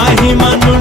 మహిమను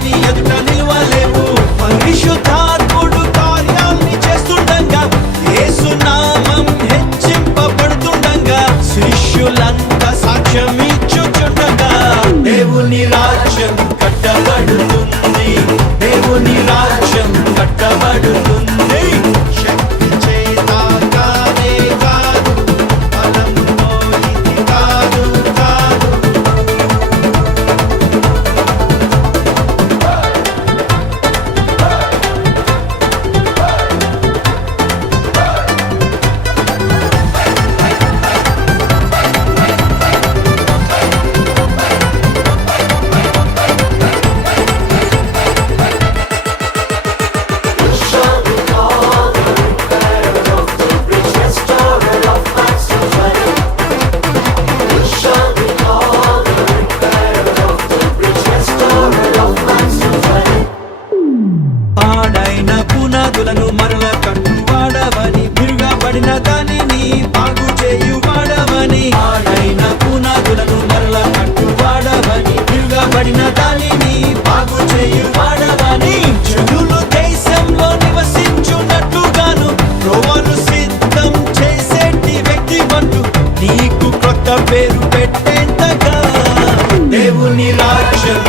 the other night. పేరు పెట్టేంతగా దేవుని రాజ్యం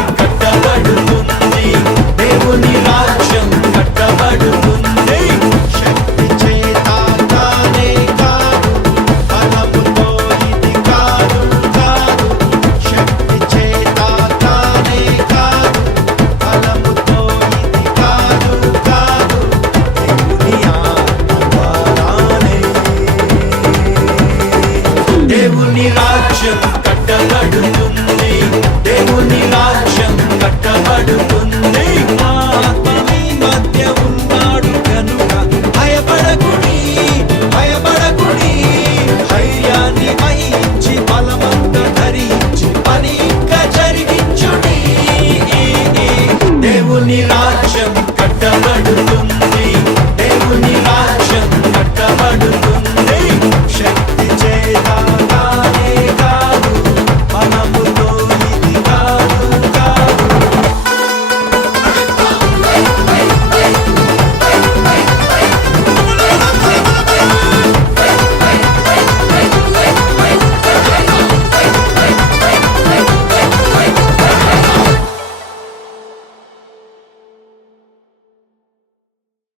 దేవుని రాజ్యము.